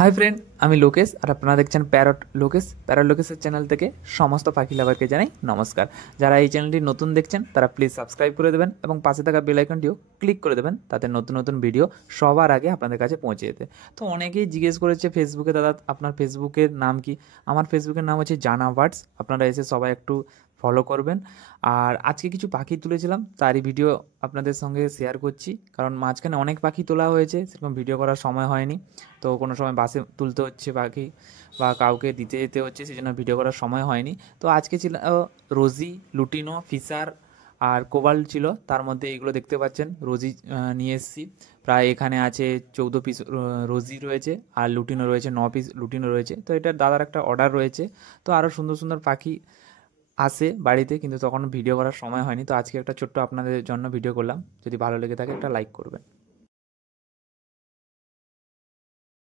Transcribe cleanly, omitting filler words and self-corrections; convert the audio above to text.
Hi friend, আমি লোকেশ আর আপনারা দেখছেন প্যারট লোকেশের চ্যানেল থেকে সমস্ত পাখি লাভারকে জানাই নমস্কার। যারা এই চ্যানেলটি নতুন দেখছেন তারা প্লিজ সাবস্ক্রাইব করে দেবেন এবং পাশে থাকা বেল আইকনটিও ক্লিক করে দেবেন, তাতে নতুন নতুন ভিডিও সবার আগে আপনাদের কাছে পৌঁছে যেতে। তো অনেকেই জিজ্ঞেস করেছে ফেসবুকে, দাদা আপনার ফেসবুকের নাম কি? আমার ফেসবুকের নাম হচ্ছে জানা বার্ডস। আপনারা এসে সবাই একটু ফলো করবেন। আর আজকে কিছু পাখি তুলেছিলাম, তারই ভিডিও আপনাদের সঙ্গে শেয়ার করছি, কারণ মাঝখানে অনেক পাখি তোলা হয়েছে, সেরকম ভিডিও করার সময় হয়নি। তো কোনো সময় বাসে তুলতে হচ্ছে পাখি বা কাউকে দিতে যেতে হচ্ছে, সেই জন্য ভিডিও করার সময় হয়নি। তো আজকে ছিল রোজি, লুটিনো, ফিশার আর কোবাল্ট ছিল। তার মধ্যে এগুলো দেখতে পাচ্ছেন রোজি নিয়ে এসেছি। প্রায় এখানে আছে 14 পিস রোজি রয়েছে, আর লুটিনো রয়েছে 9 পিস লুটিনো রয়েছে। তো এটার দাদার একটা অর্ডার রয়েছে। তো আরও সুন্দর সুন্দর পাখি আসে বাড়িতে, কিন্তু তখন ভিডিও করার সময় হয়নি। তো আজকে একটা ছোট্ট আপনাদের জন্য ভিডিও করলাম। যদি ভালো লেগে থাকে একটা লাইক করবেন।